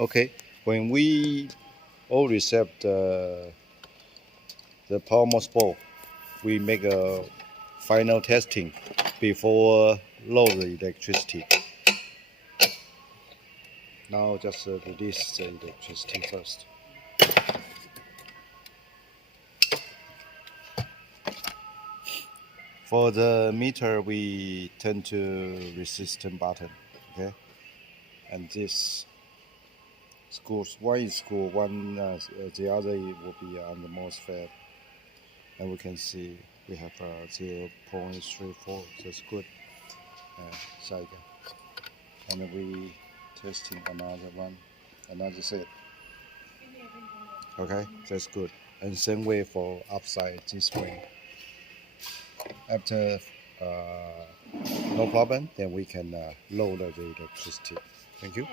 Okay, when we all reset the power MOS board, we make a final testing before load the electricity. Now just release the electricity first. For the meter, we turn to resistance button, okay? And this screws, one is screw, the other will be on the MOSFET. And we can see we have 0.34, that's good. 下一个 and we testing another one, another set. Okay, that's good. And same way for upside this way. After no problem, then we can load the electricity. Thank you.